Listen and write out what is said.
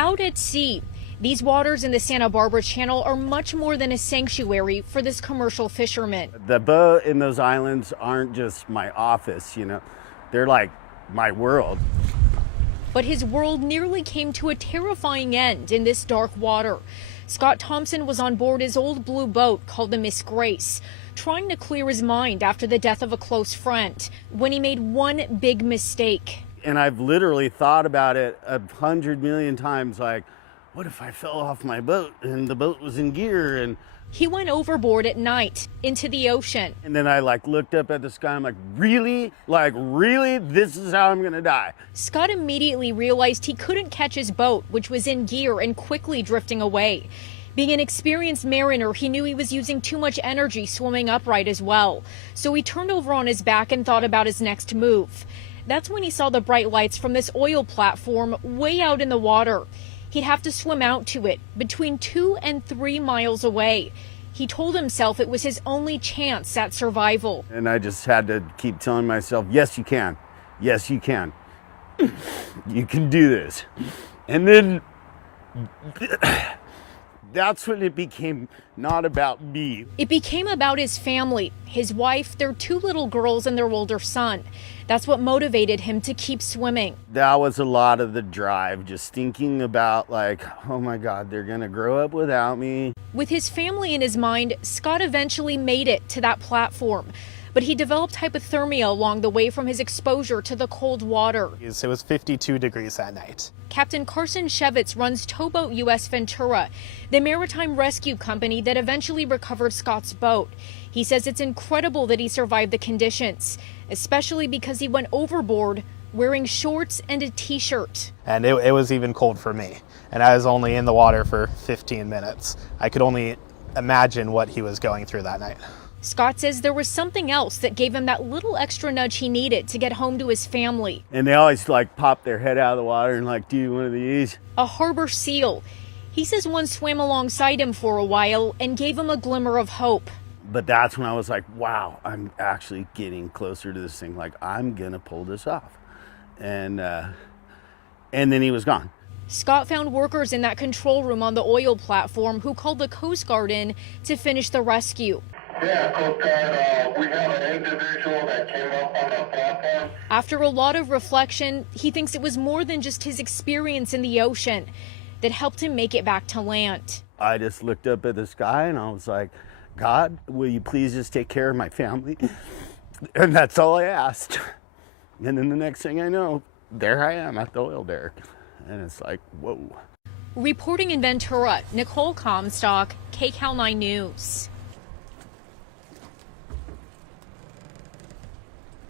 Out at sea, these waters in the Santa Barbara Channel are much more than a sanctuary for this commercial fisherman. The boat in those islands aren't just my office, they're like my world. But his world nearly came to a terrifying end in this dark water. Scott Thompson was on board his old blue boat called the Miss Grace, trying to clear his mind after the death of a close friend, when he made one big mistake. And I've literally thought about it 100 million times, like, what if I fell off my boat and the boat was in gear? And he went overboard at night into the ocean. And then I looked up at the sky. I'm like, really? Really? This is how I'm going to die. Scott immediately realized he couldn't catch his boat, which was in gear and quickly drifting away. Being an experienced mariner, he knew he was using too much energy swimming upright as well. So he turned over on his back and thought about his next move. That's when he saw the bright lights from this oil platform way out in the water. He'd have to swim out to it, between 2 and 3 miles away. He told himself it was his only chance at survival. And I just had to keep telling myself, yes, you can. Yes, you can. You can do this. And then that's when it became not about me. It became about his family, his wife, their 2 little girls, and their older son. That's what motivated him to keep swimming. That was a lot of the drive, just thinking about oh my God, they're gonna grow up without me. With his family in his mind, Scott eventually made it to that platform. But he developed hypothermia along the way from his exposure to the cold water. It was 52 degrees that night. Captain Carson Shevitz runs Towboat US Ventura, the maritime rescue company that eventually recovered Scott's boat. He says it's incredible that he survived the conditions, especially because he went overboard wearing shorts and a t-shirt. And it was even cold for me. And I was only in the water for 15 minutes. I could only imagine what he was going through that night. Scott says there was something else that gave him that little extra nudge he needed to get home to his family. And they always pop their head out of the water and do one of these. A harbor seal. He says one swam alongside him for a while and gave him a glimmer of hope. But that's when I was like, wow, I'm actually getting closer to this thing. I'm gonna pull this off. And then he was gone. Scott found workers in that control room on the oil platform who called the Coast Guard in to finish the rescue. Yeah, Coast Guard, we have an individual that came up on the platform. After a lot of reflection, he thinks it was more than just his experience in the ocean that helped him make it back to land. I just looked up at the sky and I was like, God, will you please just take care of my family? And that's all I asked. And then the next thing I know, there I am at the oil derrick. And it's like, whoa. Reporting in Ventura, Nicole Comstock, KCAL 9 News.